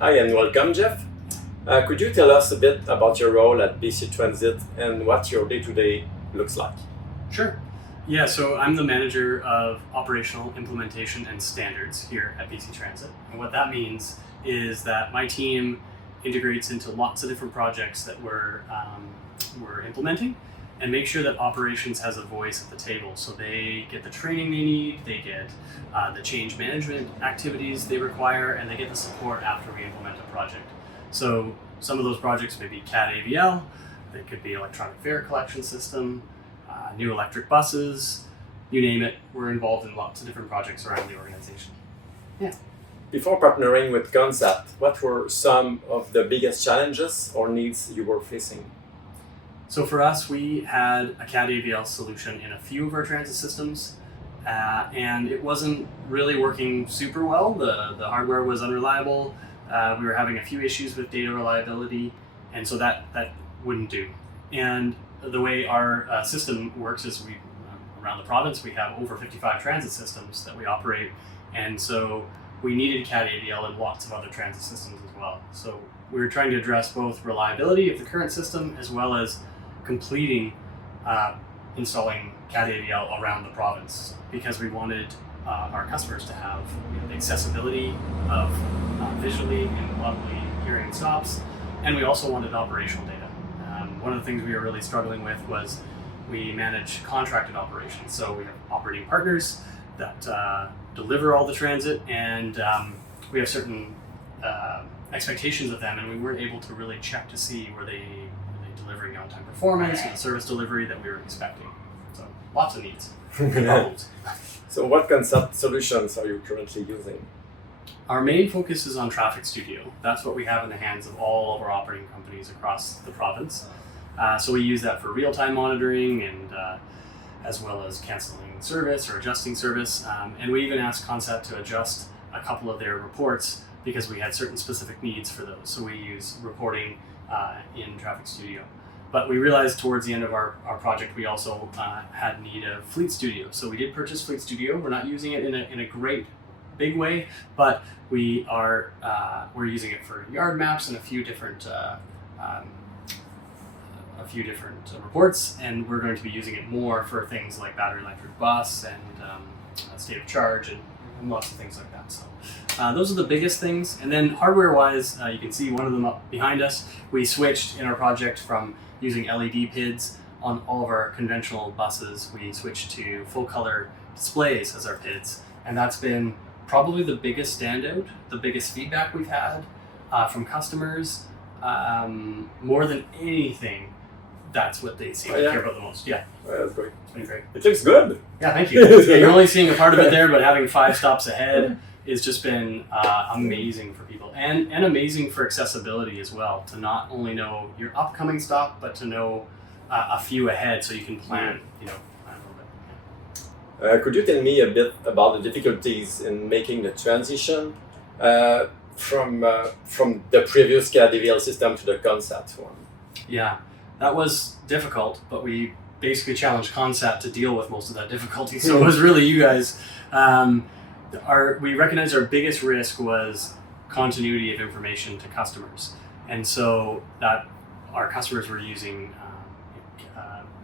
Hi and welcome, Jeff. Could you tell us a bit about your role at BC Transit and what your day-to-day looks like? Sure. Yeah, so I'm the manager of operational implementation and standards here at BC Transit. And what that means is that my team integrates into lots of different projects that we're implementing and make sure that operations has a voice at the table. So they get the training they need, they get the change management activities they require, and they get the support after we implement a project. So some of those projects may be CAD AVL, they could be electronic fare collection system, new electric buses, you name it. We're involved in lots of different projects around the organization. Yeah. Before partnering with Consat, what were some of the biggest challenges or needs you were facing? So for us, we had a CAD AVL solution in a few of our transit systems, and it wasn't really working super well. The hardware was unreliable. We were having a few issues with data reliability, and so that wouldn't do. And the way our system works is around the province, we have over 55 transit systems that we operate, and so we needed CAD AVL in lots of other transit systems as well. So we were trying to address both reliability of the current system as well as completing installing CAD AVL around the province, because we wanted our customers to have the accessibility of visually and audibly hearing stops, and we also wanted operational data. One of the things we were really struggling with was we manage contracted operations. So we have operating partners that deliver all the transit, and we have certain expectations of them, and we weren't able to really check to see were they delivering on-time performance and the service delivery that we were expecting. So lots of needs and problems. So what concept solutions are you currently using? Our main focus is on Traffic Studio. That's what we have in the hands of all of our operating companies across the province. So we use that for real-time monitoring and as well as canceling service or adjusting service. And we even asked Consat to adjust a couple of their reports because we had certain specific needs for those. So we use reporting in Traffic Studio. But we realized towards the end of our project, we also had need of Fleet Studio. So we did purchase Fleet Studio. We're not using it in a great big way, but we're using it for yard maps and a few different reports, and we're going to be using it more for things like battery electric bus and state of charge and lots of things like that. So those are the biggest things. And then hardware-wise, you can see one of them up behind us. We switched in our project from using LED PIDs on all of our conventional buses. We switched to full-color displays as our PIDs, and that's been probably the biggest standout, the biggest feedback we've had from customers. More than anything, that's what they seem to care about the most. Yeah. Oh, that's great. It's been great. It looks good. Yeah, thank you. Yeah, you're only seeing a part of it there, but having 5 stops ahead has just been amazing for people, and amazing for accessibility as well, to not only know your upcoming stop, but to know a few ahead so you can plan, plan a little bit. Could you tell me a bit about the difficulties in making the transition from the previous CAD AVL system to the Consat one? Yeah, that was difficult, but we basically challenged Consat to deal with most of that difficulty. So it was really you guys. We recognized our biggest risk was continuity of information to customers, and so that our customers were using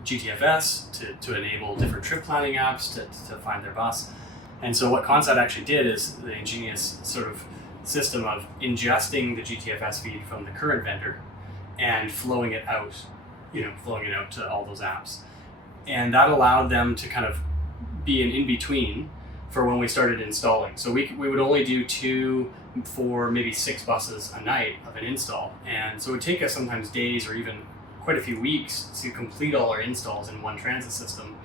GTFS to enable different trip planning apps to find their bus. And so what Consat actually did is the ingenious sort of system of ingesting the GTFS feed from the current vendor and flowing it out to all those apps. And that allowed them to kind of be an in-between for when we started installing. So we would only do 2, 4, maybe 6 buses a night of an install. And so it would take us sometimes days or even quite a few weeks to complete all our installs in one transit system.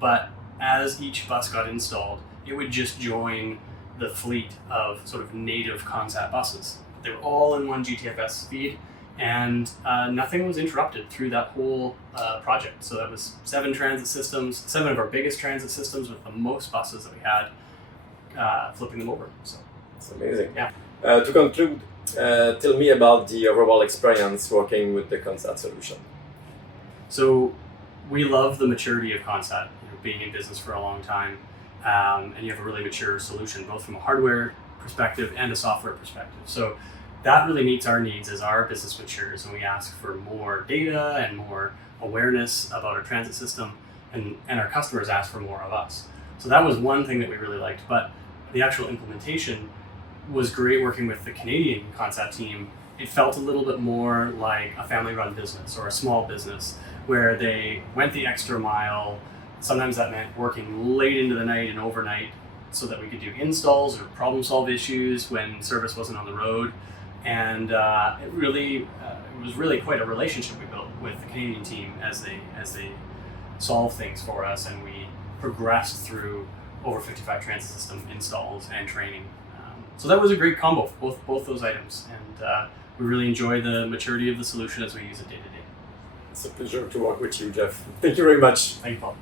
But as each bus got installed, it would just join the fleet of sort of native Consat buses. They were all in one GTFS feed, and nothing was interrupted through that whole project. So that was 7 transit systems, 7 of our biggest transit systems with the most buses that we had, flipping them over. So it's amazing. Yeah. To conclude, tell me about the overall experience working with the Consat solution. So we love the maturity of Consat, being in business for a long time, and you have a really mature solution, both from a hardware perspective and a software perspective. So that really meets our needs as our business matures and we ask for more data and more awareness about our transit system, and our customers ask for more of us. So that was one thing that we really liked. But the actual implementation was great working with the Canadian Concept team. It felt a little bit more like a family-run business or a small business where they went the extra mile. Sometimes that meant working late into the night and overnight so that we could do installs or problem solve issues when service wasn't on the road. And it was really quite a relationship we built with the Canadian team as they solved things for us, and we progressed through over 55 transit system installs and training. So that was a great combo for both those items, and we really enjoy the maturity of the solution as we use it day to day. It's a pleasure to work with you, Jeff. Thank you very much. Thank you, Paul.